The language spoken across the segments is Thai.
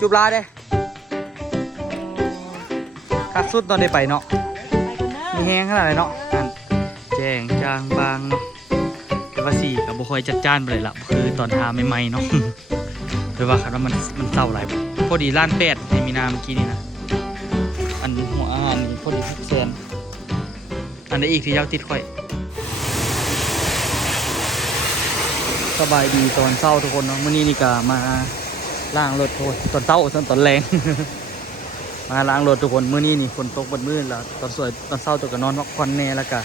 จุบลาเด้คักสุดตอนได้ไปเนาะมีแห้งขนาดไหนเนาะแจ้งจางบางเนาะแต่ว่าสีกับบุคอยจัดจ้านไปเลยละคือตอนทาใหม่ๆเนาะแปลว่าคันว่ามันเศร้าหลายพอดีล้านแปดในมีนาเมื่อกี้นี่นะอันหัวอาหารนี่พอดี600,000อันนี้อีกที่ยาวติดค่อยสบายดีตอนเช้าทุกคนเนาะมื้อนี้นี่ก็มาล้างรถตอนเช้าตอนแรง มาล้างรถทุกคนมื้อนี้นี่ฝนตกบนมื้อแล้วตอนเช้าตัวก็นอนพักผ่อนแน่แล้วก็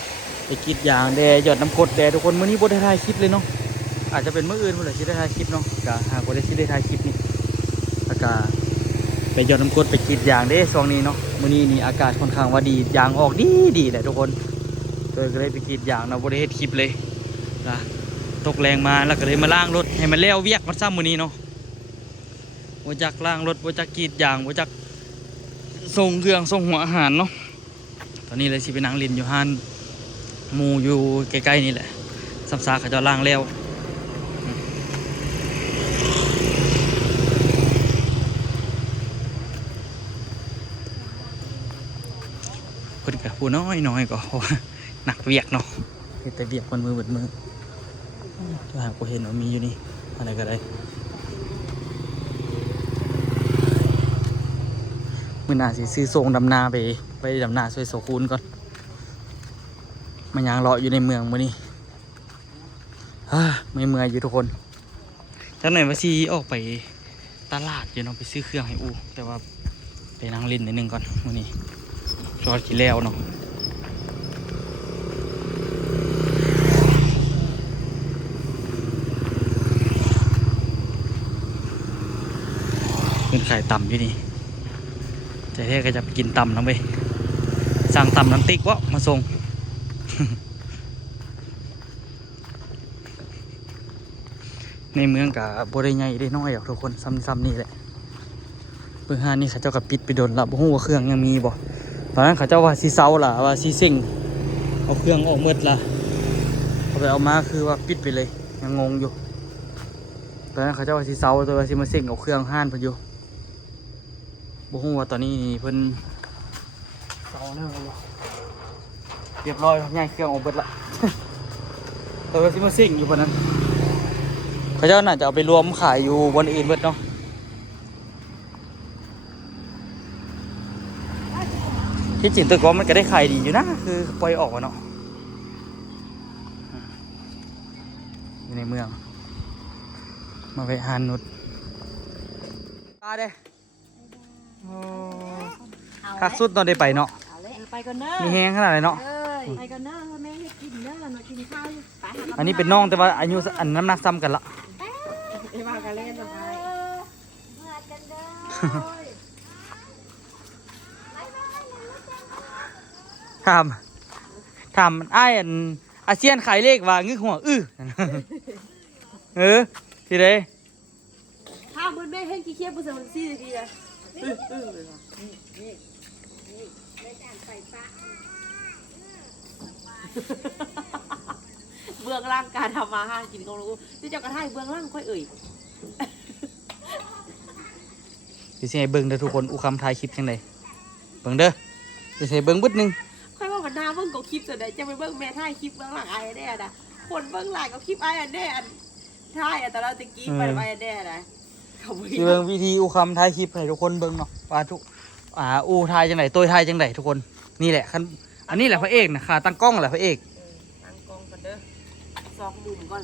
ไปกรีดยางแดหยอดน้ำกรดแดทุกคนมื้อนี้บ่ได้ถ่ายคลิปเลยเนาะอาจจะเป็นมื้ออื่นพุ่นแหละสิได้ถ่ายคลิปเนาะก็หากบ่ได้สิได้ถ่ายคลิปนี่แล้วก็ไปหยอดน้ำกรดไปกรีดยางเด้ช่วงนี้เนาะมื้อนี้นี่อากาศค่อนข้างว่าดียางออกดีแหละทุกคนตัวก็เลยไปกรีดยางเนาะบ่ได้เฮ็ดคลิปเลยนะตกแรงมาแล้วก็เลยมาล้างรถให้มันแล้วเวียกมันซ้ำมื้อนี้เนาะบ่จักล้างรถบ่จักกรีดยางบ่จักส่งเครื่องส่งหัวอาหารเนาะตอนนี้เลยสิไปนั่งเล่นอยู่ห้านหมู่อยู่ใกล้ๆนี่แหละซับซาเขาจะล้างแล้วคนกับผู้น้อยก็หนักเวียกเนาะแต่เวียกคนมือเบิดมือถ้าหากเห็นว่ามีอยู่นี่อะไรก็ได้มื่อหน้าสิซื้อส่งดำนาไปดำนาช่วยโซคูนก่อนมันยังรออยู่ในเมืองมื้อนี้ไม่เมื่อยอยู่ทุกคนจากไหนว่าซีออกไปตลาดอยู่เนาะไปซื้อเครื่องให้อูแต่ว่าไปนั่งเล่นนิดนึงก่อนมื้อนี้จอดกี่แล้วเนาะเป็นขายต่ำอยู่นี่แต่แท้ก็จะไปกินต่ำน้ำไปสั่งต่ำน้ำติ๊กวะมาส่ง ในเมืองกับบริใหญ่ได้น้อยทุกคนซ้ำนี่แหละเบื้องห้านี่เขาเจ้ากับปิดไปโดนละบ่ฮู้ว่าเครื่องยังมีบ่ตอนนั้นเขาเจ้าว่าซีเซาล่ะว่าซีเซ็งเอาเครื่องออกหมดล่ะเอาไปเอามาคือว่าปิดไปเลยยังงงอยู่ตอนนั้นเขาเจ้าว่าซีเซาตัวว่าซีมาเซ็งเอาเครื่องห้านเพิ่นอยู่บ่ฮู้ว่าตอนนี้เพิ่นเซาแน่บ่เรียบร้อยง่ายเครื่องออกหมดละ ตัวว่าซีมาเซ็งอยู่ปานนั้นเขาเจ้าน่าจะเอาไปรวมขายอยู่บนอื่นเบิดเนาะที่จริงตัวก็มันก็ได้ขายดีอยู่นะคือปล่อยออกมาเนาะอยู่ในเมืองมาไปหานุชตาเด้คักสุดตอนได้ไปเนาะไปกันเนอะมีแห้งขนาดไหนเนาะไปกันเนอะแม่ให้กินเนอะมากินข้าวไปอันนี้เป็นน้องแต่ว่าอายุอันน้ำหนักซ้ำกันละไปมากันเล่นไปถามไอ้อันอาเซียนขายเลขว่างึกหัวทีเด้ถ้าบุญแม่เห็นขี้เคี้ยวบุษมันซี่ทีอะเบื้องล่างการทำมาห้ากินก็รู้ที่เจ้ากระทายเบื้องล่างค่อยเอ่ยดิฉันให้เบิ้งเด้อทุกคนอุคำถ่ายคลิปจังไดเบิ้งเด้อดิฉันให้เบิ้งบึดนึงค่อยว่ากันหน้าเบิ้งก็คลิปส่วนใดจะไปเบิ้งแม่ถ่ายคลิปเบื้องหลังไอ้แน่นะคนเบื้องหลังก็คลิปไอ้แน่ถ่ายแต่เราตะกี้ไปไอ้แน่นะเบิ้งวิธีอุคำถ่ายคลิปให้ทุกคนเบิ้งเนาะว่าทุกอูถ่ายจังไดตัวถ่ายจังไดทุกคนนี่แหละอันนี้แหละพระเอกนะขาตั้งกล้องแหละพระเอกตั้งกล้องกันเด้อซอกมุมก่อน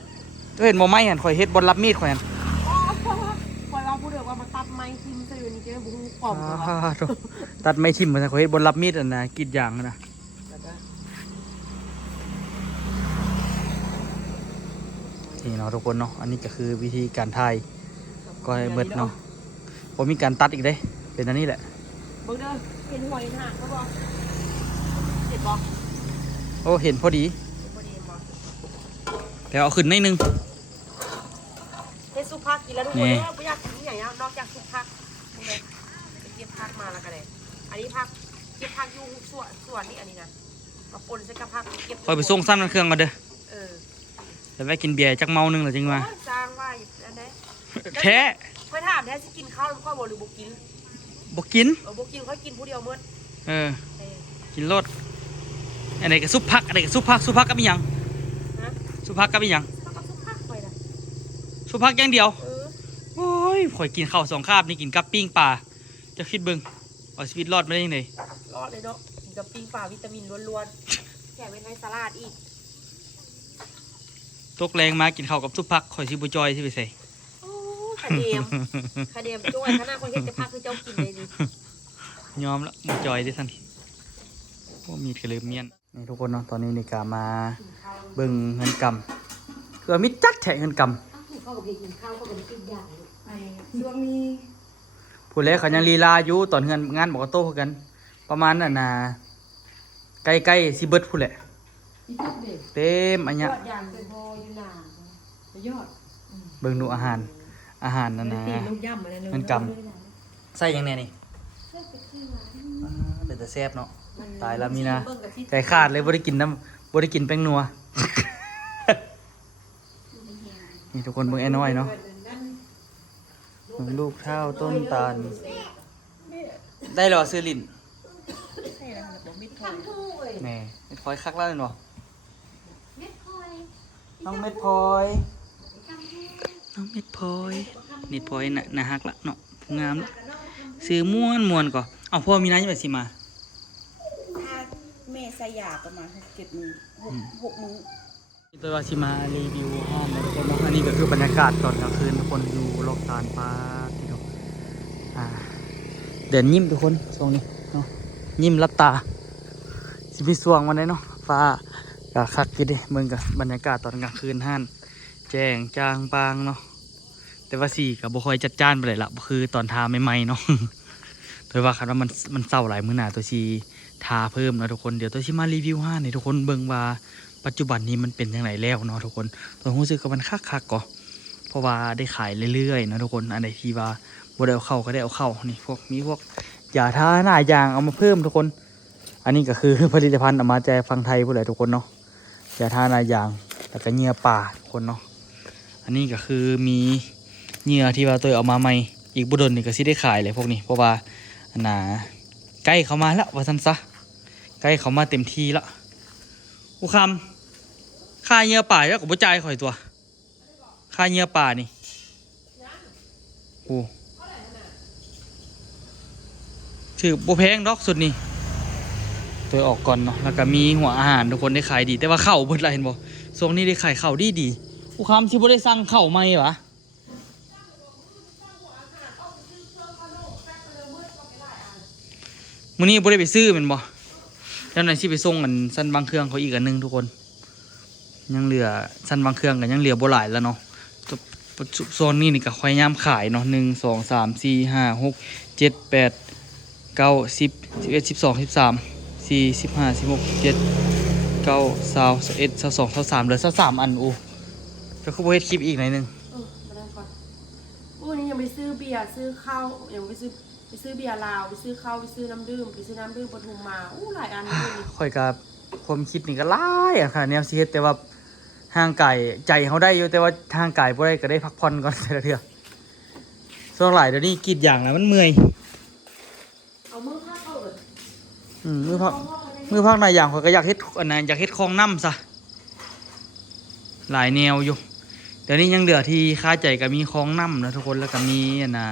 เห็นโมไม่เห็นข่อยเฮ็ดบนรับมีดข่อยนั่นคอยเราพูดเดี๋ยวว่ามาตัดไม้ทิมใส่วันนี้จะได้บุ้งกล่อมตัดไม้ทิมมาใส่ข่อยเฮ็ดบนรับมีดอันนะกรีดยางนะนี่เนาะทุกคนเนาะอันนี้ก็คือวิธีการถ่ายก็ให้เบิดเนาะผมมีการตัดอีกเด้เป็นอันนี้แหละเบิ่งเด้อเห็นหัวเห็นหางเขาบอกเห็นบอกโอ้เห็นพอดีแต่เอาขึ้นนิดนึงเฮ็ดซุปผักกินแล้วทุกคนเนี่ยไม่อยากกินอย่างเงี้ยนอกจากซุปผักเลยไปเก็บผักมาแล้วกันเลยอันนี้ผักเก็บผักอยู่ส่วนนี่อันนี้นะมาปนใส่กับผักเก็บคอยไปส่งซ้ำนั่นเครื่องมาเด้อแต่ไปกินเบียร์จักเมานึงหรือจริงมาสร้างว่าอันไหนแท้ ค่อยถามแท้สิกินข้าวแล้วค่อยบ่หรือบ่กิน บ่กิน บ่กินค่อยกินผู้เดียวหมด เออ เออ กินรสอันไหนก็ซุปผักอันไหนก็ซุปผักซุปผักกับอีหยัง ฮะ ซุปผักกับอีหยัง แล้วก็สุภาพไปนะ ซุปผักอย่างเดียว เออ โอ้ยข่อยกินข้าวสองคาบนี่กินกับปิ้งปลาจะคิดเบิ่งเอาชีวิตรอดมาได้ยังไง รอดเลยเนาะกินกับปิ้งปลาวิตามินล้วนๆแถมเป็นไทยสลัดอีก ตกแรงมากินข้าวกับซุปผักข่อยสิบ่จอยสิไปใส่ โอ้ขาเดียมขาเดียมจ้วยขนาดคนเฮ็ดจะพักคือเจ้ากินเลยดิ ยอมละบ่จอยได้ท่านว่ามีดกระเลือเมียนนี่ทุกคนเนาะตอนนี้นี่กามาเบิ่งเงินกำคือมิดจัดแทะเงินก ข้าวกับพริกข้าวก็เป็นกินอย่าง ไอ้ช่วงนี้ ำผู้เล็กเขายังลีลาอยู่ตอนเงินงานบอกกับโต้กัน ประมาณน่ะนะใกล้ๆสิเบิดผู้แหละ อีกเด็ก เต็มอัน ย เนี้ย อดยางเป็นโบอยู่หนาไปยอด เบิ่งดูอาหารนั่นนะ ตีลูกย่ำอะไร เงินกำใส่ยังไงนี่เป็นแต่แซ่บเนาะตายแล้วมีนะใจขาดเลยบ่ได้กินน้ำบ่ได้กินแป้งนัว นี่ทุกคนเบิ่งไอ้น้อยเนาะเบิ่งลูกเท่าต้นตาลได้เหรอซื้อลิ้นแหม่เม็ดพลอยคักแล้วเลยเนาะน้องเม็ดพลอยน้องเม็ดพลอยเม็ดพลอยน่ะฮักละเนาะงามละซื้อม่วนก่อนเอาพ่อมีน้ำยังไงสิมา ถ้าเมษายาประมาณ6-7 มื้อ6 มื้อ ตัวเราชิมารีวิวห้องนะทุกคนเนาะอันนี้ก็คือบรรยากาศตอนกลางคืนทุกคนอยู่โลกตาลปาที่เราเดินยิ้มทุกคนช่วงนี้เนาะยิ้มรับตาสิพิสวงวันนี้เนาะฟ้ากะคักกิดดิเมืองกับบรรยากาศตอนกลางคืนห้านแจ้งจางปางเนาะแต่ว่าสี่กับบุคอยจัดจ้านไปเลยละคือตอนทาใหม่ๆเนาะ โดยว่าคันว่ามันเศร้าหลายมื้อหนาตัวชีทาเพิ่มนะทุกคนเดี๋ยวตัวชีมารีวิวห้านให้ทุกคนเบิ่งว่าปัจจุบันนี้มันเป็นยังไงแล้วเนาะทุกคนตัวรู้สึกกับมันคักก่อเพราะว่าได้ขายเรื่อยๆนะทุกคนอันไหนที่ว่าบ่ได้เอาเข้าก็ได้เอาเข้านี่พวกยาทาหน้ายางเอามาเพิ่มทุกคนอันนี้ก็คือ ผลิตภัณฑ์เอามาแจกฟังไทยผู้ใดทุกคนเนาะยาทาหน้ายางแล้วก็เหงื่อป่าทุกคนเนาะอันนี้ก็คือมีเหงื่อที่ว่าตัวเอามาใหม่อีกบุดนนี่ก็สิได้ขายเลยพวกนี้เพราะว่าใกล้เข้ามาแล้วว่าซั่นซะใกล้เข้ามาเต็มที่แล้วผู้คำค่าเหงื่อป่าแล้วก็บ่จ่ายข่อยตัวค่าเหงื่อป่านี่โอ้ถือบ่แพงดอกสุดนี่ตัวออกก่อนเนาะแล้วก็มีหัวอาหารทุกคนได้ขายดีแต่ว่าข้าวเบิดละเห็นบ่ช่วงนี้ได้ขายข้าวดีผู้คำสิบ่ได้สั่งข้าวใหม่หวะมื้อนี้บ่ได้ไปซื้อแม่นบ่แล้วไหนสิไปส่งกันสั้นบางเครื่องเขาอีกอันนึงทุกคนยังเหลือสั้นบางเครื่องกันยังเหลือบ่หลายแล้วเนาะโซนนี้นี่ก็ค่อยย่ามขายเนาะ1 2 3 4 5 6 7 8 9 10 11 12 13 14 15 16 17 9 20 21 22 23เหลือ23อันอู้ก็คือบ่เฮ็ดคลิปอีกหน่อยนึง มาได้ก่อนอู้นี่ยังไปซื้อเบียร์ซื้อข้าวยังไปซื้อเบียร์ลาวไปซื้อข้าวไปซื้อน้ำดื่มปทุมมาอู้หลายอันเลยนี่ ค่อยกับความคิดนี่ก็หลายอะค่ะแนวสิเฮ็ดแต่ว่าห่างไกลใจเขาได้อยู่แต่ว่าห่างไกลบ่ได้ก็ได้พักผ่อนก่อนแต่ละเทื่อส่วนหลายเดี๋ยวนี้กรีดยางแล้วมันเมื่อย เอามือพาดเข้าเลย มือพักหน้าอย่างข่อยก็อยากเฮ็ดอันนั้นอยากเฮ็ดคลองน้ำซะหลายแนวอยู่เดี๋ยวนี้ยังเหลือที่ค่าใจก็มีคลองน้ำนะทุกคนแล้วก็มีอันน่ะ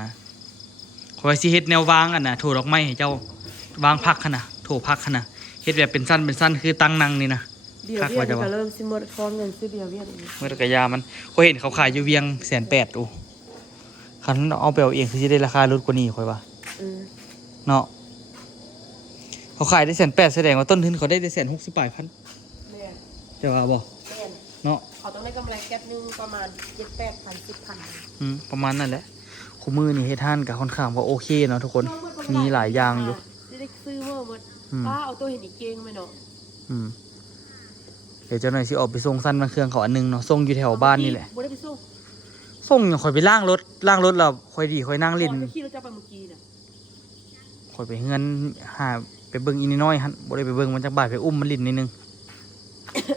ข่อยสิเฮ็ดแนววางอันน่ะโถดอกไม้ให้เจ้าวางพักคั่นน่ะโถพักคั่นน่ะเฮ็ดแบบเป็นสั้นคือตั้งนั่งนี่นะ เบียร์เวียดก็เริ่มซิมดฟอนเงินซื้อเบียร์เวียดอีก เมื่อตะกยามันก็เห็นเขาขายอยู่เวียง180,000โอ้คันเอาไปเอาเองคือจะได้ราคาลดกว่านี้ค่อยว่าเนาะเขาขายได้180,000แสดงว่าต้นทุนเขาได้160,000 แม่น จะว่าบ่ แม่น เนาะ เขาต้องได้กำไรแก๊ปนึงประมาณ7-8,000 10,000 ประมาณนั่นแหละคู่มือนี่เฮ็ดท่านกับค่อนข้างว่าโอเคเนาะทุกคนมีหลายอย่างอยู่ ได้ซื้อเมื่อหมดป้าเอาตัวเห็นอีกเก่งไหมเนาะ เดี๋ยวเจ้าหน่อยสิออกไปส่งสั้นบางเครื่องเขาอันนึงเนาะส่งอยู่แถวบ้านนี่แหละ บ่ได้ไปสู้ ส่งอย่างค่อยไปล้างรถแล้วค่อยดีค่อยนั่งเล่น ก่อนไปขี่รถจะไปเมื่อกี้น่ะ ค่อยไปเฮือนหาไปเบิ่งอีนิน้อยหั่นบ่ได้ไปเบิ่งมันจักบาทไปอุ้มมันลิ้นนิดนึง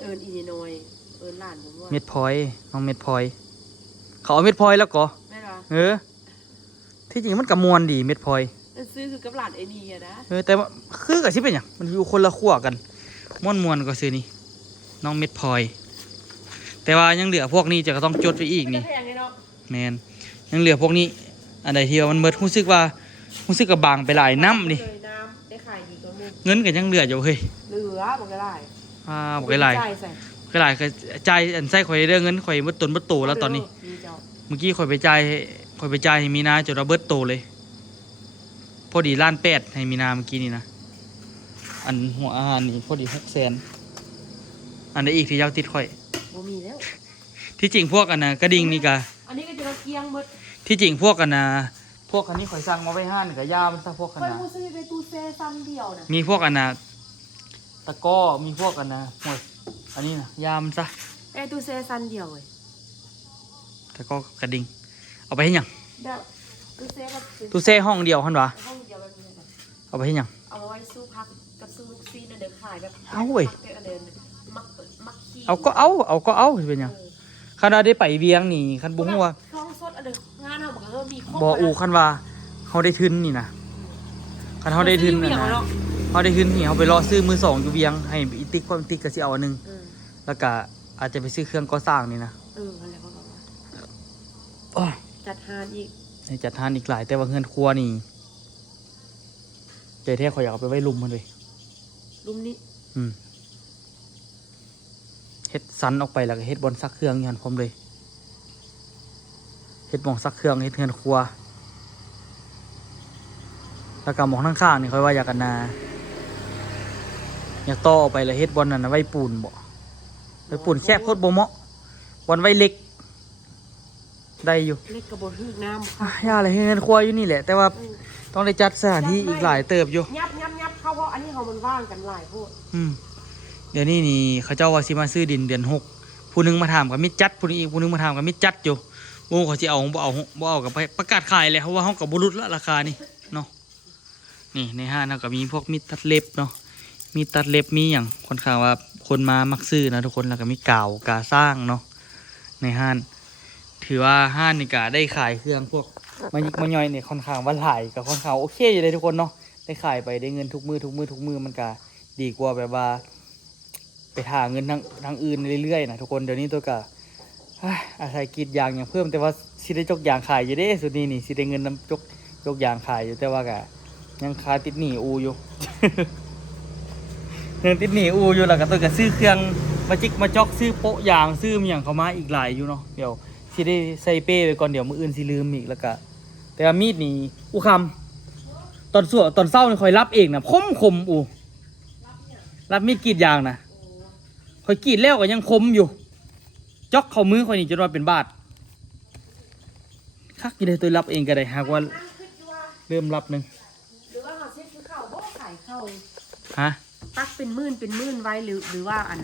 เอิญอีน้อยเอิญหลานผมว่า เม็ดพลอยน้องเม็ดพลอยเขาเอาเม็ดพลอยแล้วก็ แม่เหรอ เออ ที่จริงมันก็ม่วนดีเม็ดพลอย ซื้อคือกับหลานไอ้นี่อะนะ แต่ว่าคือกับสิเป็นหยังมันอยู่คนละขั้วกันม่วนๆก็ซื้อนี่น้องเม็ดพลอย แต่ว่ายังเหลือพวกนี้จะก็ต้องจดไว้อีกนี่ แพงไงเนาะ แมนยังเหลือพวกนี้อันใดที่ว่ามันเบิดรู้สึกกับบางไปหลายน้ำดิ เลยน้ำได้ขายดีกว่ามึง เงินก็ยังเหลืออยู่เฮ้ย เหลือบอกได้ บอกหลาย จ่ายใส่ ก็หลายก็จ่ายอันใส่ข่อยเรื่องเงินข่อยเบิดตนเบิดโตแล้วตอนนี้ มีเจ้า เมื่อกี้ข่อยไปจ่ายให้มีนาจนเราเบิดโตเลย พอดี1,800,000ให้มีนาเมื่อกี้นี่นะอันหัวอาหารนี่พอดี600,000อันใดอีกที่เจ้าติดข่อย บ่มีแล้ว ที่จริงพวกอันน่ะกระดิ่งนี่ก็ อันนี้ก็จะเกียงหมด ที่จริงพวกอันน่ะพวกอันนี้ข่อยสั่งมาไว้ห้านกับยามันซะพวกอัน ค่อย น่ะ มูซื้อไปตู้เซซัมเดียวนะ มีพวกอันน่ะตะกร้อมีพวกอันน่ะหมดอันนี้น่ะยามันซะ ตู้เซซันเดียวเลย ตะกร้อกระดิ่งเอาไปให้หยัง เดี๋ยวตู้เซกับ ตู้แช่ห้องเดียวหั่นวะ ห้องเดียวแบบนี้นะ เอาไปให้หยัง เอาไว้สู้พักกับสู้ลูกซีนเดี๋ยวขายแบบ เอาเว้ย พักเดี๋ยวมักขี้ เอาก็เอาสิเป็นหยังคันว่าได้ไปเวียงนี่คันบุ้งว่า ท้องสดอะไรงานเราบอกว่ามีครบ บ่อูคันว่าเฮาได้ทุนนี่นะคันเฮาได้ทุนน่ะนะเฮาได้ทุนนี่เฮาไปรอซื้อมือสองอยู่เวียงให้อีติ๊กความติ๊กก็สิเอาอันหนึงแล้วก็อาจจะไปซื้อเครื่องก่อสร้างนี่นะ อะไรก็บอกว่า อ้อ จัดทานอีก ให้จัดทานอีกหลายแต่ว่าเงินครัวนี่ใจแท้ข่อยอยากเอาไปไว้ลุมมันเลย ลุมนี้ เฮ็ดสันออกไปแล้วก็เฮ็ดบอนซักเครื่องอยู่หั่นพร้อมเลยเฮ็ดหม้องซักเครื่องเฮ็ดเฮือนครัวแล้วก็หม้องข้างๆนี่ค่อยว่าอยากกันนาอยากต่อออกไปแล้วเฮ็ดบอนนั่นน่ะไว้ปูนบ่ไว้ปูนแคบโคตรบ่เหมาะบอนไว้เล็กได้อยู่ เล็กกระบอกฮึกน้ำ ย่าเลยเฮือนครัวอยู่นี่แหละแต่ว่าต้องได้จัดสถานที่อีกหลายเติบอยู่ ยับเข้าเพราะอันนี้เขามันว่างกันหลายพวก เดี๋ยวนี้นี่เขาเจ้าว่าสิมาซื้อดินเดือน6ผู้หนึงมาถามกับมิดจัดผู้นึงอีกผู้หนึงมาถามกับมิดจัดอยู่โอ้เขาสิเอาบ่เอากับประกาศขายเลยเพราะว่าเฮาก็บ่รุดละราคานี่เนาะนี่ในห้างเฮาก็มีพวกมีดตัดเล็บเนาะมีตัดเล็บมีหยังค่อนข้างว่าคนมามักซื้อนะทุกคนแล้วก็มีกาวกาสร้างเนาะในห้างถือว่าห้างนี่ก็ได้ขายเครื่องพวกมายิกมาย่อยเนี่ยค่อนข้างว่าหลายก็ค่อนข้างโอเคอยู่เลยทุกคนเนาะได้ขายไปได้เงินทุกมือมันก็ดีกว่าแบบว่าไปหาเงินทางอื่นเรื่อยๆนะทุกคนเดี๋ยวนี้ตัวก็อาศัยกรีดยางอย่างเพิ่มแต่ว่าสิได้จกยางขายอยู่เด้สุดนี้นี่สิได้เงินนำจกยางขายอยู่แต่ว่าก็ยังคาติดหนี้อูอยู่ ยังติดหนี้อูอยู่แล้วก็ตัวก็ซื้อเครื่องมาจิกมาจอกซื้อโปะยางซื้อมีอย่างเขามาอีกหลายอยู่เนาะเดี๋ยวสิได้ใส่เป้ไปก่อนเดี๋ยวมื้ออื่นสิลืมอีกแล้วก็แต่ว่ามีดนี่อูคำตอนเช้านี่คอยรับเองนะคมอูรับมีดกรีดยางนะคอยกรีดแล้วก็ยังคมอยู่จอกเข้ามือคอยนี่จนว่าเป็นบาดคักอยู่เลยตัวรับเองก็ได้หากว่าเริ่มรับหนึง หรือว่าเขาเช็คคือข้าวบ่ขายข้าว ฮะ ตักเป็นมื่นไว้หรือว่าอัน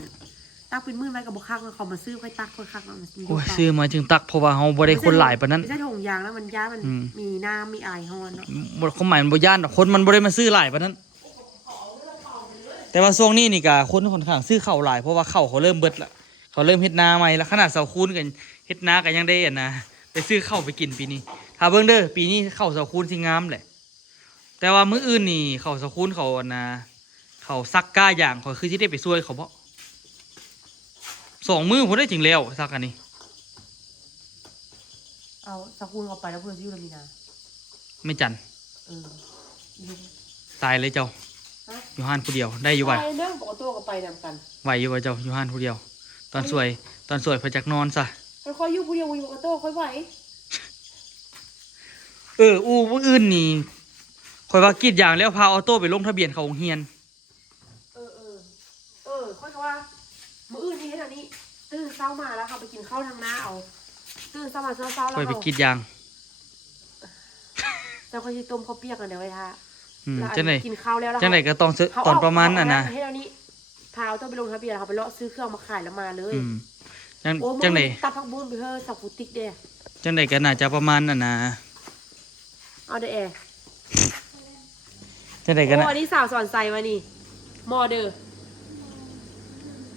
ตักเป็นมื่นไว้กับบุคักแล้วเขามาซื้อค่อยตักค่อยคักแล้วมัน โอ้ยซื้อมาจึงตักเพราะว่าเฮาบ่ได้คนหลายปานนั้น ไม่ใช่ถุงยางแล้วมันยามันมีน้ำมีไอฮอนเนาะ บ่ความหมายมันบ่ย่านดอกคนมันบ่ได้มาซื้อหลายปานนั้น แต่ว่าช่วงนี้นี่ก็คนค่อนข้างซื้อข้าวหลายเพราะว่าข้าวเขาเริ่มเบิดละเขาเริ่มเฮ็ดนาใหม่แล้วขนาดเสาคูนกันเฮ็ดนาก็ยังได้อันนะไปซื้อข้าวไปกินปีนี้ถ้าเบิ่งเด้อปีนี้ข้าวเสาคูนสิงามแหละแต่ว่ามื้ออื่นนี่ข้าวเสาคูนเขาอันนะเขาซักก้าอย่างเขาคือสิได้ไปช่วยเขาบ่2 มื้อผมได้ถึงแล้วซักอันนี้ เอาสกุลเอาไปแล้วเพื่อนซิวเรามีนา ไม่จัน เออ ตายเลยเจ้าอยู่ห้านผู้เดียวได้อยู่ ไป บ่ เรื่องปกติก็ไปนำกัน ไหวอยู่บ่เจ้าอยู่ห้านผู้เดียว ตอนสวยพอจักนอนซะ ค่อยอยู่ผู้เดียวอยู่ปกติค่อยไหว มื้ออื่นนี่ข่อยว่ากรีดยางแล้วพาออโต้ไปลงทะเบียนเขาโรงเรียน ค่อยก็ว่ามื้ออื่นนี่ให้อันนี้ตื่นเช้ามาแล้วค่ะไปกินข้าวทางน้าเอาตื่นเช้ามาเช้าแล้ว ข่อยไปกรีดยาง จะค่อยต้มข้าวเปียกกันเดี๋ยวไว้ท่า จังได๋ กินข้าวแล้ว จังได๋ก็ต้องซื้อตอนประมาณน่ะนะ ให้เรานี่พาเอาต้องไปลงทะเบียนเขาไปเลาะซื้อเครื่องมาขายแล้วมาเลย จังได๋ ตัดผักบุ้งไปเถอะสับฟุติกเด้ จังได๋ก็น่าจะประมาณน่ะนะ เอาเด้อ จังได๋ก็น่ะ อันนี้สาวสอนใส่มานี่มอเด้อ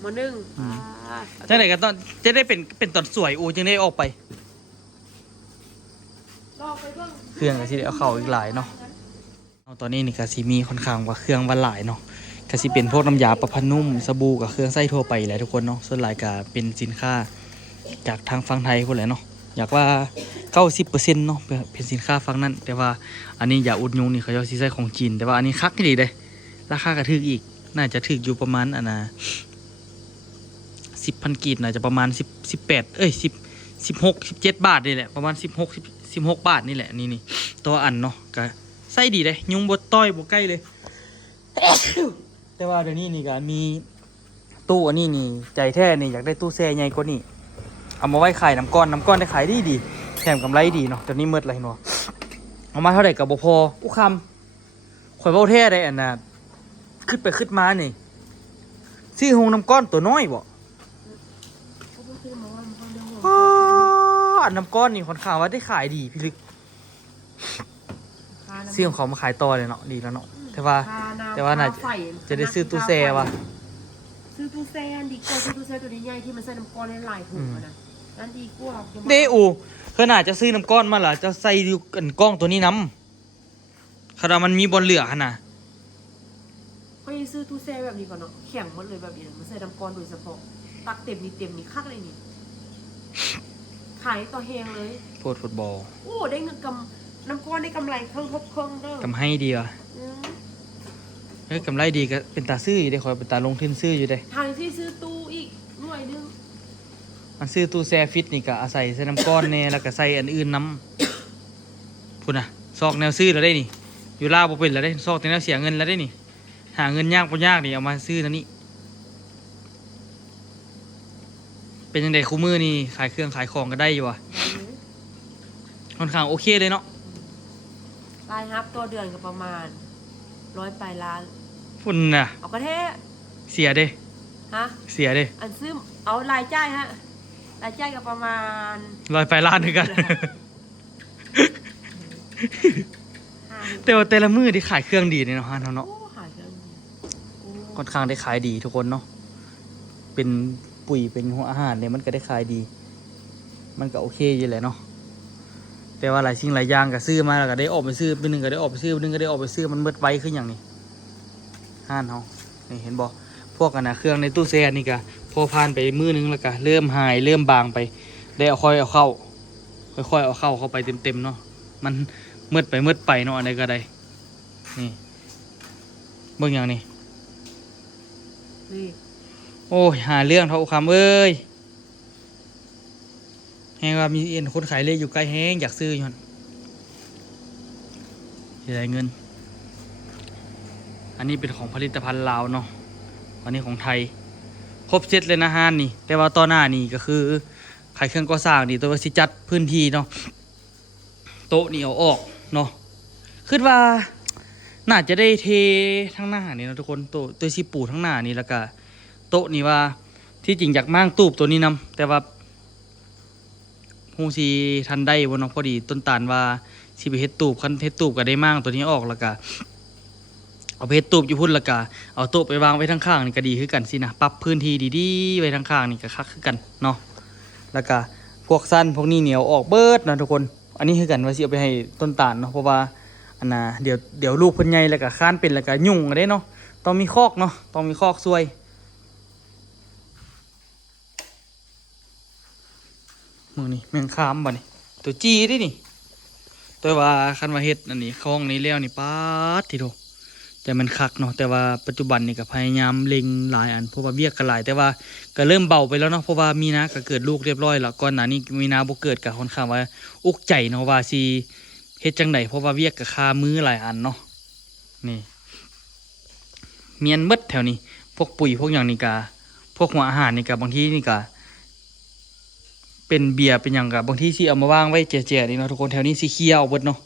มอ1จังได๋ก็ต้องจะได้เป็นตอนสวยจังได้ออกไป ลอกไป เครื่องก็สิได้เอาเข้าอีกหลายเนาะตอนนี้นี่ก็สิมีค่อนข้างว่าเครื่องว่าหลายเนาะก็สิเป็นพวกน้ำยาประผ้านุ่มสบู่กับเครื่องใช้ทั่วไปแหละทุกคนเนาะส่วนหลายก็เป็นสินค้าจากทางฝั่งไทยพุ่นแหละเนาะอยากว่า 90% เนาะเป็นสินค้าฝั่งนั้นแต่ว่าอันนี้ยาอุดยุงนี่เขาเจ้าสิใช้ของจีนแต่ว่าอันนี้คักดีเด้ราคาก็ถูกอีกน่าจะถูกอยู่ประมาณอันน่ะ10,000 กีบน่าจะประมาณ18 16 17 บาทนี่แหละประมาณ16 บาทนี่แหละนี่ตัวอันเนาะก็ใส่ดีเลยยุงบดต้อยบดใกล้เลย แต่ว่าเดี๋ยวนี้นี่ก็มีตู้อันนี้นี่ใจแท้นี่อยากได้ตู้แช่ใหญ่กว่านี้เอามาไว้ขายน้ำก้อนได้ขายดีแถมกำไรดีเนาะตอนนี้มืดเลยเนาะเอามาเท่าไหร่กับบ่พออุคำข่อยเว้าแท้ได้อันน่ะขึ้นมานี่ซื้อหงน้ำก้อนตัวน้อยบ่อันน้ำก้อนนี่ค่อนข้างว่าได้ขายดีพี่ลึกซื้อของเขามาขายต่อเลยเนาะดีแล้วเนาะแต่ว่าน่าจะได้ซื้อตู้แช่ว่ะ ซื้อตู้แช่ดีกว่าซื้อตู้แช่ตัวใหญ่ที่มันใส่น้ำก้อนหลายถุงนะนั่นดีกว่า เด้อูขนาดจะซื้อน้ำก้อนมาล่ะจะใส่ดูกันกล้องตัวนี้น้ำขนาดมันมีบอลเหลือขนาด ก็ยังซื้อตู้แช่แบบนี้ก่อนเนาะแข็งหมดเลยแบบนี้มันใส่น้ำก้อนโดยเฉพาะตักเต็มนี่คักเลยนี่ขายต่อแหงเลยโพดฟุตบอลโอ้ได้เงินน้ำก้อนได้กำไรเครื่องเด้อกำให้ดีว่ะกำไรดีก็เป็นตาซื้ออยู่ได้คอยเป็นตาลงทุนซื้ออยู่ได้ทางที่ซื้อตู้อีกหน่วยนึงมันซื้อตู้แช่ฟิตนี่ก็อาศัยใส่น้ำก้อนเนี่ยแล้วก็ใส่อันอื่นน้ำพูดนะซอกแนวซื้อแล้วได้นี่อยู่ล่าบ่เป็นแล้วได้ซอกแต่แนวเสียเงินแล้วได้นี่หาเงินยากบ่ยากนี่เอามาซื้อนั่นนี่เป็นยังไงคู่มือนี่ขายเครื่องขายของก็ได้อยู่ว่ะค่อนข้างโอเคเลยเนาะรายรับตัวเดือนก็ประมาณ100 ปลายล้านพุ่นน่ะเอากระเทะเสียเด้ฮะเสียเด้อันซื้อเอารายจ่ายฮะรายจ่ายก็ประมาณ100 ปลายล้านเหมือนกันแต่ว่าแต่ละมือที่ขายเครื่องดีเนาะฮะเนาะค่อนข้างได้ขายดีทุกคนเนาะเป็นปุ๋ยเป็นหัวอาหารเนี่ยมันก็ได้ขายดีมันก็โอเคอยู่แหละเนาะแต่ว่าหลายสิ่งหลายอย่างก็ซื้อมาแล้วก็ได้ออกไปซื้อเป็นหนึ่งก็ได้ออกไปซื้อเป็นหนึ่งก็ได้ออกไปซื้อมันเบิดไวขึ้นอย่างนี้ห้านเขานี่เห็นบอกพวกกันนะเครื่องในตู้แช่นี่ก็พอผ่านไปมือนึงแล้วก็เริ่มหายเริ่มบางไปได้เอาค่อยเอาเข้าเข้าไปเต็มเนาะมันมืดไปเนาะอะไรก็ได้นี่เบิ่งอย่างนี้โอ้ยหาเรื่องเท่าคำเอ้ยแฮงว่ามีเอ็นคนขายเลขอยู่ใกล้แฮงอยากซื้ออยู่เสียเงินอันนี้เป็นของผลิตภัณฑ์ลาวเนาะอันนี้ของไทยครบเซตเลยนะฮานนี่แต่ว่าต่อหน้านี่ก็คือขายเครื่องก่อสร้างนี่ตัวสิจัดพื้นที่เนาะโต๊ะนี่เอาออกเนาะคิดว่าน่าจะได้เททั้งหน้านี่นะทุกคนโต๊ะตัวสิปูทั้งหน้านี่แล้วก็โต๊ะนี่ว่าที่จริงอยากมั่งตูบตัวนี้นำแต่ว่าฮูซีทันได้บนน้องพอดีต้นตาลว่าสิไปเฮ็ดตูบคันเฮ็ดตูบก็ได้มั่งตัวนี้ออกแล้วก็เอาไปเฮ็ดตูบอยู่พุ่นแล้วก็เอาโต๊ะไปวางไว้ทั้งข้างนี่ก็ดีคือกันสินะปรับพื้นที่ดีๆไว้ทั้งข้างนี่ก็คักคือกันเนาะแล้วก็พวกสั้นพวกนี้เหนียวออกเบิดนะทุกคนอันนี้คือกันว่าสิเอาไปให้ต้นตาลเนาะเพราะว่าอันน่ะเดี๋ยวลูกเพิ่นใหญ่แล้วก็ค้านเป็นแล้วก็ยุ่งได้เนาะต้องมีคอกเนาะต้องมีคอกซวยมือนี่แมงคามบ่นี่ตัวจีได้นี่ตัวว่าคันว่าเฮ็ดอันนี้คลองนี้แล้วนี่ป๊าดทีโดแต่มันคักเนาะแต่ว่าปัจจุบันนี่ก็พยายามเล็งหลายอันเพราะว่าเวียกก็หลายแต่ว่าก็เริ่มเบาไปแล้วเนาะเพราะว่ามีนาก็เกิดลูกเรียบร้อยแล้วก่อนหน้านี้มีนาบ่เกิดก็ค่อนข้างว่าอุกใจเนาะว่าสิเฮ็ดจังไดเพราะว่าเวียกก็คามือหลายอันเนาะนี่เมียนเบิดแถวนี้พวกปุ๋ยพวกอย่างนี้ก็พวกหัวอาหารนี่ก็บางทีนี่ก็เป็นเบียร์เป็นอย่างกับบางที่สิเอามาวางไว้แจกๆนี่เนาะทุกคนแถวนี้สิเคลียร์เอาเบิดเนาะ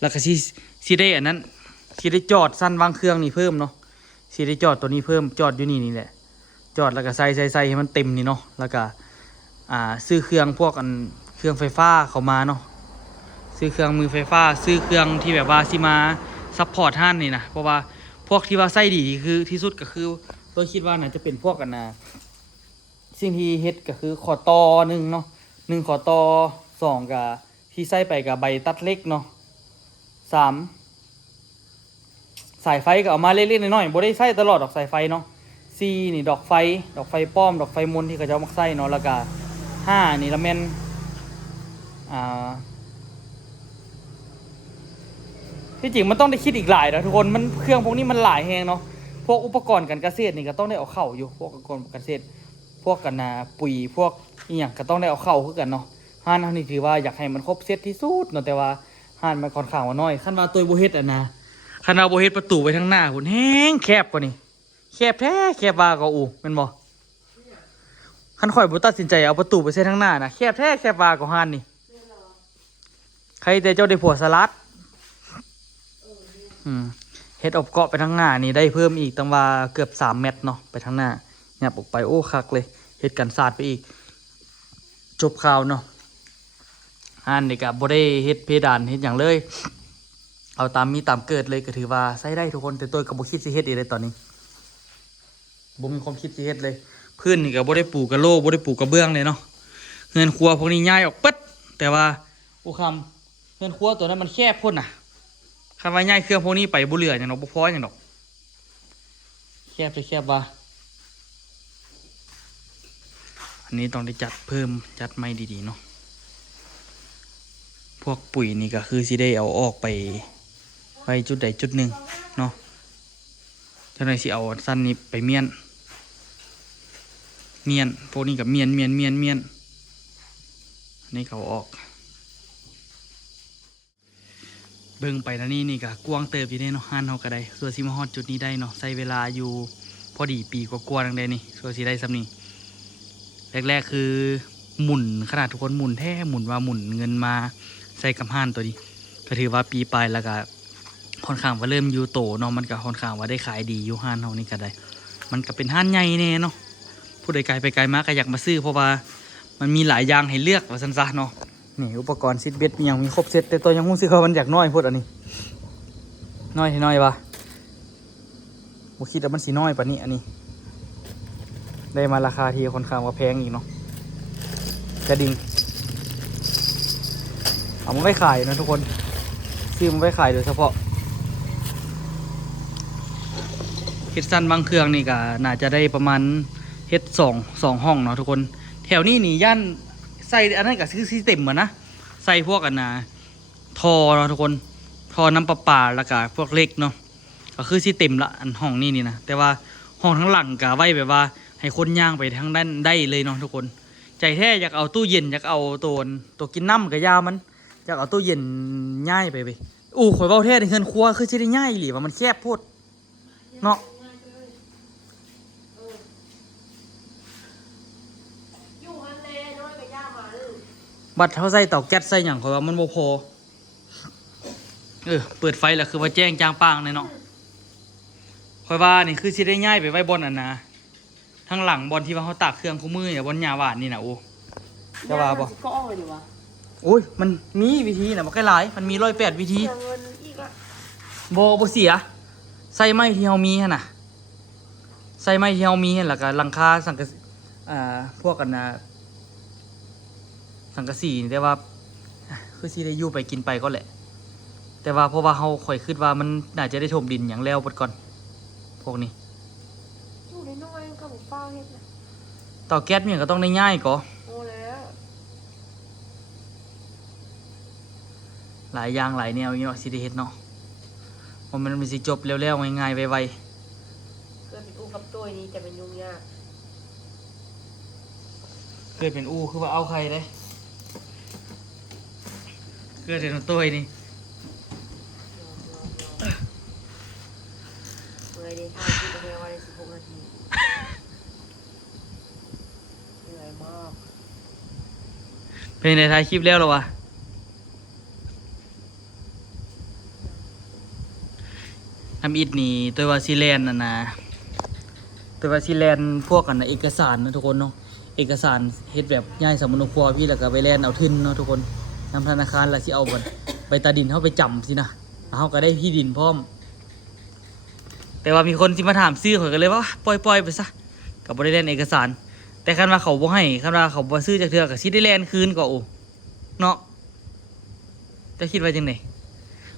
แล้วก็สิได้อันนั้นสิได้จอดสั้นวางเครื่องนี่เพิ่มเนาะสิได้จอดตัวนี้เพิ่มจอดอยู่นี่แหละจอดแล้วก็ใส่ให้มันเต็มนี่เนาะแล้วก็ซื้อเครื่องพวกอันเครื่องไฟฟ้าเข้ามาเนาะซื้อเครื่องมือไฟฟ้าซื้อเครื่องที่แบบว่าสิมาซัพพอร์ตท่านนี่นะเพราะว่าพวกที่ว่าใส่ดีคือที่สุดก็คือตัวคิดว่าน่าจะเป็นพวกกันสิ่งที่เฮ็ดก็คือขอต่อ1เนาะ1ขอต่อ2กับ ที่ใส่ไปกับใบตัดเล็กเนาะ3สายไฟก็เอามาเล็กๆน้อยๆบ่ได้ใส่ตลอดดอกสายไฟเนาะ4นี่ดอกไฟป้อมดอกไฟมนที่เขาจะเอามาใส่เนาะแล้วก็5นี่ละแม่นที่จริงมันต้องได้คิดอีกหลายนะทุกคนมันเครื่องพวกนี้มันหลายแฮงเนาะพวกอุปกรณ์การเกษตรนี่ก็ต้องได้เอาเข้าอยู่พวกอุปกรณ์การเกษตรพวกกันปุ๋ยพวกอีหยังก็ต้องได้เอาเข้าคือกันเนาะห้านนี่ถือว่าอยากให้มันครบเซตที่สุดเนาะแต่ว่าห้านมันค่อนข้างว่าน้อยคันว่าตัวบ่เฮ็ดคันว่าบ่เฮ็ดประตูไปทางหน้าพุ่นแฮงแคบกว่านี้แคบแท้แคบว่าก็แม่นบ่คันข่อยบ่ตัดสินใจเอาประตูไปใส่ทางหน้านะแคบแท้แคบว่าก็ห้านนี่ใครแต่เจ้าได้ผัวสลัดเฮ็ดอบเกาะไปทางหน้านี่ได้เพิ่มอีกตั้งว่าเกือบ3 เมตรเนาะไปทางหน้ายับออกไปโอ้คักเลยเฮ็ดกันศาสตร์ไปอีกจบข่าวเนาะอันนี้ก็บ่ได้เฮ็ดเพดานเฮ็ดหยังเลยเอาตามมีตามเกิดเลยก็ถือว่าใช้ได้ทุกคนแต่ตัวก็บ่คิดสิเฮ็ดอีกเลยตอนนี้บ่มีความคิดสิเฮ็ดเลยพื้นนี่ก็บ่ได้ปูกระโลบ่ได้ปูกระเบื้องเลยเนาะเฮือนครัวพวกนี้ย้ายออกปึ๊ดแต่ว่าโอ้คำเฮือนครัวตัวนั้นมันแคบพุ่นน่ะคำว่าย้ายเครื่องพวกนี้ไปบ่เหลือหยังดอกบ่พอหยังดอกแคบไปแคบว่าอันนี้ต้องได้จัดเพิ่มจัดไม้ดีๆเนาะพวกปุ๋ยนี่ก็คือสิได้เอาออกไปไว้จุดใดจุดหนึ่งเนาะเจ้าหน่อยสิเอาสั้นนี้ไปเมียนพวกนี้กับเมียนอันนี้เขาออกเบิ่งไปแล้วนี่ก็กว้างเติบอยู่ในเนาะห้านเฮาก็ได้ส่วนสิมาฮอดจุดนี้ได้เนาะใช้เวลาอยู่พอดีปีกว่าๆจังได๋นี่ส่วนสิได้ซำนี้แรกๆคือหมุนขนาดทุกคนหมุนแท้หมุนว่าหมุนเงินมาใส่กับห้านตัวนี้ก็ถือว่าปีปลายแล้วก็ค่อนข้างว่าเริ่มอยู่โตเนาะมันก็ค่อนข้างว่าได้ขายดีอยู่ห้านเฮานี่ก็ได้มันก็เป็นห้านใหญ่แน่เนาะผู้ใดไกลไปไกลมาก็อยากมาซื้อเพราะว่ามันมีหลายอย่างให้เลือกว่าซั่นซะเนาะนี่อุปกรณ์ซิดเบ็ดมีอย่างมีครบเซตแต่ตัวยังฮู้สึกว่ามันอยากน้อยพูดอันนี้น้อยที่น้อยป่ะบ่คิดว่ามันสิน้อยปานนี้อันนี้ได้มาราคาที่ค่อนข้างว่าแพงอีกเนาะกระดิ่งเอามาไว้ขายนะทุกคนซื้อมาไว้ขายโดยเฉพาะเฮ็ดสั้นบางเครื่องนี่ก็น่าจะได้ประมาณเฮ็ดสองห้องเนาะทุกคนแถวนี้นี่ย่านใส่อันนั้นก็คือซิสเต็มเหมือนนะใส่พวกท่อเนาะทุกคนท่อน้ำประปาแล้วก็พวกเล็กเนาะก็คือซิสเต็มละอันห้องนี้นี่นะแต่ว่าห้องทั้งหลังก็ไว้แบบว่าให้คนย่างไปทางด้านได้เลยเนาะทุกคนใจแท้อยากเอาตู้เย็นอยากเอาตัวกินน้ำกับยามันอยากเอาตู้เย็นง่ายไปข่อยเว้าแท้ในเฮือนครัวคือสิได้ง่ายอีหลีว่ามันแคบโพดเนาะบัดเขาใส่เตาแก๊สใส่หยังข่อยว่ามันบ่พอเปิดไฟแล้วคือว่าแจ้งจางปางเลยเนาะข่อยว่านี่คือสิได้ง่ายไปไว้บนอันนะทั้งหลังบอลที่ว่าเขาตากเครื่องคู่มือเนี่ยบอลหญ้าหวานนี่นะจะว่าบ่ก็ออกเลยดิวะโอ้ยมันมีวิธีนะมันก็หลายมันมี108วิธีบ่เสียใส่ไม้ที่เฮามีหั่นน่ะใส่ไม้ที่เฮามีหั่นแล้วก็หลังคาสังกะพวกกันสังกะสีนี่แต่ว่าคือสิได้อยู่ไปกินไปก็แหละแต่ว่าเพราะว่าเฮาค่อยคิดว่ามันน่าจะได้ถมดินอย่างแล้วเบิดก่อนพวกนี้อยู่น้อยๆกับเฝ้าเฮ็ดนะเตาแก๊สเนี่ยก็ต้องได้ง่ายก่อโอ้แล้วหลายอย่างหลายแนวอยู่เนาะสิได้เฮ็ดเนาะว่ามันสิจบเร็วๆง่ายๆไวๆเกิดเป็นอูกับตัวนี้จะเป็นยุ่งยากเกิดเป็นอูคือว่าเอาใครเด้เกิดเป็นตัวนี่เมื่อยดีค่ะคิดไปว่าได้16 นาทีเหนื่อยมากเป็นในท้ายคลิปแล้วหรอวะทำอิฐนี่ตัวว่าซีแลนนะตัวว่าซีแลนพวกกันนะเอกสารนะทุกคนเนาะเอกสารเฮ็ดแบบง่ายสมนุครัวพี่แล้วก็ไปแลนเอาทึนเนาะทุกคนนำธนาคารแล้วสิเอาไปตาดินเข้าไปจำสินะเขาก็ได้ที่ดินพร้อมแต่ว่ามีคนที่มาถามซื้อเขาก็เลยว่าปล่อยไปซะกับบริแลนเอกสารแต่คันว่าเขาบ่ให้คันว่าเขาบ่ซื้อจากเทือกับซิได้แลนคืนก็เนาะ จะคิดว่าจังได๋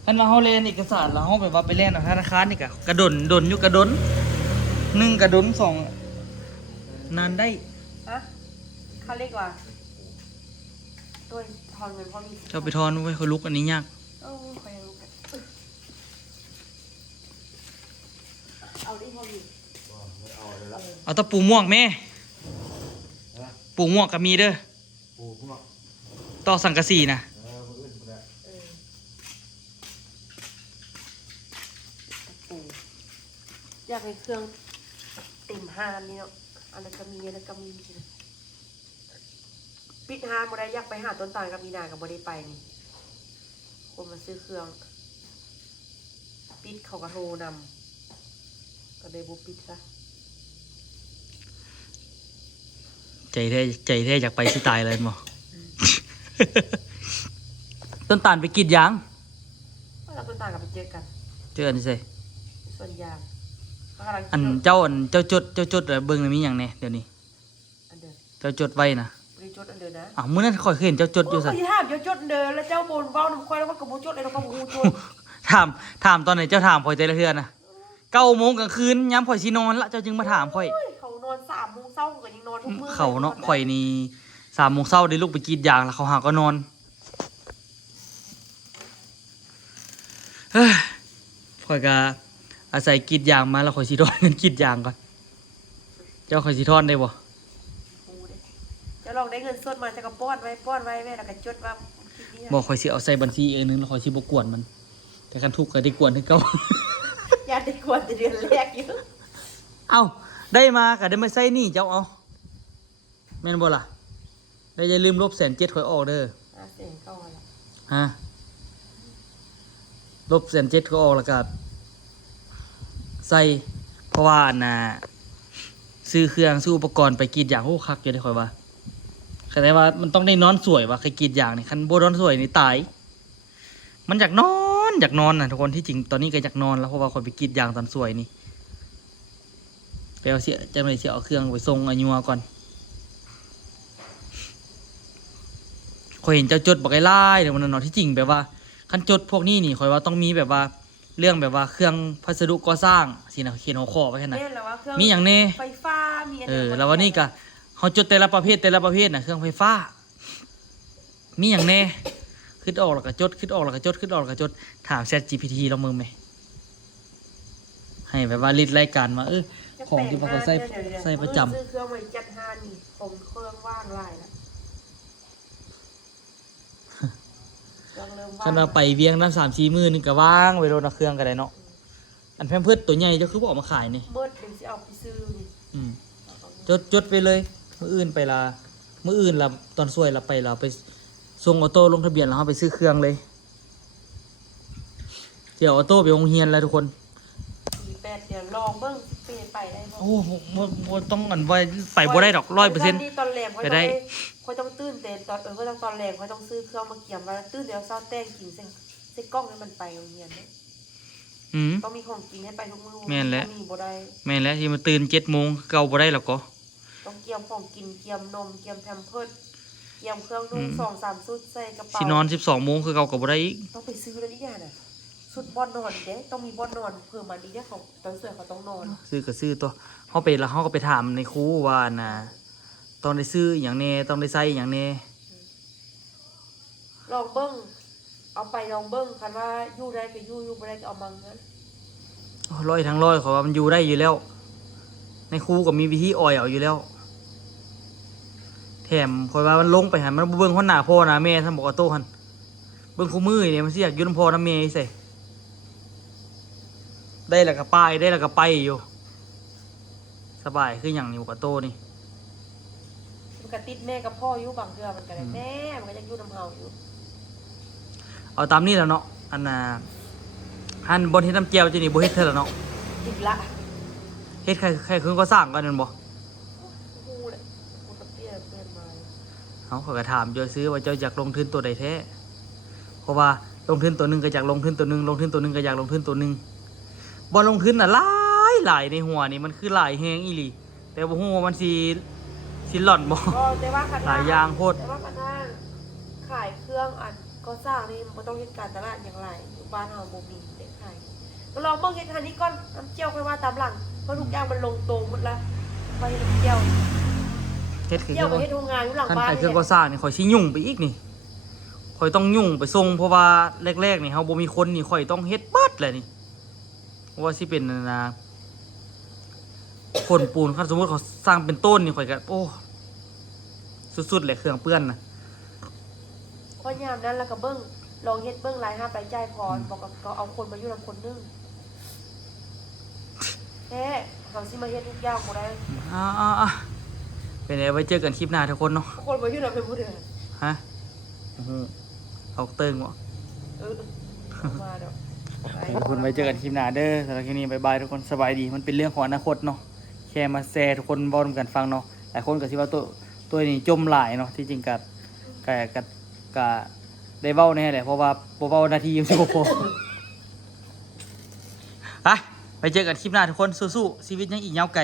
คันว่าเฮาเล่นเอกสารแล้วเฮาแบบว่าไปเล่นเอาธนาคารนี่ก็กระดนอยู่กระดน1กระดน2นานได้ ฮะเขาเรียกว่าตัวทอนเงินพอมี เจ้าไปทอนไว้เขาลุกอันนี้ยาก โอ้ใครรู้กันเอาได้พอมี เอาตะปูม่วงแม่ปูม่วงก็มีเด้อ ปูพวก ต่อสังกะสีนะ มืออื่นหมดแล้ว เออปูอยากให้เครื่องเต็มฮานนี่เนาะอะไรก็มีอะไรก็มีปิดฮานบ่ได้อยากไปหาต้นตาลกับมีนากับบ่ได้ไปนี่คนมาซื้อเครื่อง ปิดเขาก็โทรนำก็เลยบ่ปิดซะ ใจแท้อยากไปสิตายเลยหมอ ต้นตาลไปกรีดยาง เราต้นตาลกับไปเจอกัน เจออันนี้ใส่ ส่วนยางเขากำลัง อันเจ้าจดเบิ่งแล้วมีหยังแน่เดี๋ยวนี้ อันเดิน เจ้าจดไว้นะ บริจดอันเดินนะ อ้าวมื้อนั้นข่อยเคยเห็นเจ้าจดอยู่ซั่น โอ้ยถามเดี๋ยวจดอันเดินแล้วเจ้าบนเบ้าน้ำควายแล้วก็กระโบจดเลยแล้วก็บูจด ถามตอนไหนเจ้าถามข่อยแต่ละเทื่อนะ9 โมงกลางคืนยามข่อยสินอนละเจ้าจึงมาถามข่อย เฮ้ยเขานอน3 โมงเช้าก็ยังนอนทุกมื้อ เขาเนาะข่อยนี่3 โมงเช้าได้ลูกไปกรีดยางแล้วเขาหาก็นอนเฮ้ยข่อยก็อาศัยกรีดยางมาแล้วข่อยสิทอนเงินกรีดยางก่อนเจ้าข่อยสิทอนได้บ่ กูเด้จะลองได้เงินสดมาจะก็ป้อนไว้แม่แล้วก็จดว่าคลิปนี้ บอกข่อยสิเอาใส่บัญชีเองนึงแล้วข่อยสิบ่กวนมัน แต่คันทุกข์ก็ได้กวนคือเก่า อยากได้กวนแต่เดือนแรกอยู่ เอ้าได้มาก็ได้มาใส่หนี่เจ้าเอาแม่นบ่ล่ะแล้วอย่าลืมลบ170,000ข่อยออกเด้อ เสียงเข้ามาแล้ว ฮะลบ170,000ข่อยออกแล้วก็ใส่เพราะว่าน่ะซื้อเครื่องซื้ออุปกรณ์ไปกรีดยางโอ้คักอยู่ได้ข่อยว่าแต่ว่ามันต้องได้นอนสวยว่ะใครกรีดยางนี่คันบ่นอนสวยนี่ตายมันอยากนอนน่ะทุกคนที่จริงตอนนี้ก็อยากนอนแล้วเพราะว่าข่อยไปกรีดยางตอนสวยนี่ไปเอาเสียจะไม่เสียเอาเครื่องไปส่งอายัวก่อนข่อยเห็นเจ้าจดบอกไอ้ไล่เดี๋ยวมันเนาะที่จริงแบบว่าคันจดพวกนี้นี่ข่อยว่าต้องมีแบบว่าเรื่องแบบว่าเครื่องพัสดุก่อสร้างสินะเขียนหัวข้อไว้แค่นั้น แม่นแล้วว่าเครื่อง มีอย่างแน่ ไฟฟ้ามีอัน แล้ววันนี้ก็เขาจดแต่ละประเภทน่ะเครื่องไฟฟ้า มีอย่างแน่คิดออกแล้วก็จดคิดออกแล้วก็จดคิดออกแล้วก็จดถาม ChatGPT ลองมึงไหมให้แบบว่าลิดรายการมาของที่พวกเขาใส่ประจำ ซื้อเครื่องมาจัดฮานนี่ผมเครื่องว่างหลายแล้วเครื่องเริ่มว่าง คันว่าไปเวียงน้ำ3-4 มื้อนึงก็ว่างไว้โดนเอาเครื่องก็ได้เนาะอันแพมเพิร์สตัวใหญ่เจ้าคือบ่ออกมาขายนี่ เมื่อถึงจะเอาไปซื้อนี่ อืมจดไปเลยมื้ออื่นไปละมื้ออื่นละตอนสวยละไปเราไปส่งออโต้ลงทะเบียนแล้วเราไปซื้อเครื่องเลยเดี๋ยวออโต้ไปโรงเรียนแล้วทุกคน 48เดี๋ยวลองเบิ้งเปลี่ยนไปได้บ่ โอ้โหต้องอันไว้ไปบ่ได้ดอก100% นี่ตอนแรก จะได้ ค่อยต้องตื่นเต้นก็ต้องตอนแรกค่อยต้องซื้อเครื่องมาเกี่ยมไว้ตื่นเดี๋ยวเช้าแต้งกินใส่กล้องให้มันไปโรงเรียนเด้ อืม ต้องมีของกินให้ไปทุกมื้อ แม่นแล้ว มีบ่ได้ แม่นแล้วที่มาตื่น7 โมงเก่าบ่ได้หรอกก็ ต้องเกี่ยมของกินเกี่ยมนมเกี่ยมแพมเพิร์สเกี่ยมเครื่องนุ่ อื ง ม 2-3ชุดใส่กระเป๋า สินอน12 โมงคือเก่าก็บ่ได้อีก ต้องไปซื้อแล้วนี่ย่าน่ะชุดบอนนอนเด้ต้องมีบอนนอนเพิ่มมาดีเด้เขาตอนสวยเขาต้องนอน ซื้อก็ซื้อตัวเฮาไปแล้วเฮาก็ไปถามในครูว่าน่ะต้องได้ซื้ออหย่างแน่ต้องได้ใส่อหย่างแน่ ลองเบิ้งเอาไปลองเบิ้งคันว่าอยู่ได้ก็อยู่บ่ได้ก็เอามังนั้น ร้อยทั้งร้อยเขาว่ามันอยู่ได้อยู่แล้ว ในครูก็มีวิธีอ่อยเอาอยู่แล้ว แถมคอยว่ามันลงไปหันมันบ่เบิ่งคนหน้าพ่อหน้าแม่ท่านบอกว่าโตหันเบิ่งคู่มือนี่มันสิอยากอยู่นำพ่อน้ำแม่ใส่ได้แล้วก็ไปได้แล้วก็ไปอยู่สบายคือหยังนี่บอกว่าโตนี่ มันก็ติดแม่กับพ่ออยู่บางเทื่อมันก็ได้แม่มันก็ยังอยู่นำเฮาอยู่ เอาตามนี้แล้วเนาะอันน่ะหันบ่เฮ็ดน้ำแจ่วจังนี่บ่เฮ็ดเท่าแล้วเนาะ อีกละ เฮ็ดใครคือก็สร้างกันนั่นบ่ กูแหละกูกับเตี้ยเพื่อนมา เขาก็ถามเจ้าซื้อว่าเจ้าอยากลงทุนตัวใดแท้เพราะว่าลงทุนตัวหนึงก็อยากลงทุนตัวหนึงลงทุนตัวหนึงก็อยากลงทุนตัวหนึงบ่ลงทุนน่ะหลายในหัวนี่มันคือหลายแฮงอีหลีแต่บ่ฮู้ว่ามันสิหล่อนบ่ ก็แต่ว่าคัน หลายอย่างโพด แต่ว่าคันว่าขายเครื่องอัน ก็สร้างนี่มันต้องเฮ็ดการตลาดอย่างไรอยู่บ้านเฮาบ่มีเด็กไทยก็ลองเบิ่งเฮ็ดทันนี้ก่อนน้ำเจียวค่อยว่าตามหลังเพราะทุกอย่างมันลงตรงหมดละไปเฮ็ดน้ำเจียว เฮ็ดคือ เจียวไปเฮ็ดโรงงานอยู่หลัง ท่าน บ้าน ไป นี่ เครื่องก่อสร้างนี่ข่อยสิยุ่งไปอีกนี่ข่อยต้องยุ่งไปส่งเพราะว่าแรกๆนี่เฮาบ่มีคนนี่ข่อยต้องเฮ็ดเบิดเลยนี่เพราะว่าสิเป็นคนปูนคันสมมุติเขาสร้างเป็นต้นนี่ข่อยก็โอ้สุดๆเลยเครื่องเปื้อนน่ะ พอยามนั้นแล้วก็เบิ่งลองเฮ็ดเบิ่งราย5ไปจ่ายพรบอกกับก็เอาคนมาอยู่นำคนนึงแท้เฮาสิมาเฮ็ดทุกอย่างบ่ได้ อ่าเป็นไงไว้เจอกันคลิปหน้าทุกคนเนาะ คนมาอยู่นำเป็นผู้เดือ ฮะโอ้โหเอาเติงวะ มาดอก ทุกคนไว้เจอกันคลิปหน้าเด้อสำหรับคลิปนี้บ๊ายบายทุกคนสบายดีมันเป็นเรื่องของอนาคตเนาะแค่มาแชร์ทุกคนบอกกันฟังเนาะหลายคนก็คิดว่าตัวนี้จมหลายเนาะที่จริงกัได้เว้าแน่แหละเพราะว่าบ่เว้านาทียังสิบ่พอไปเจอกันคลิปหน้าทุกคนสู้ๆชีวิตยังอีกยาวไกล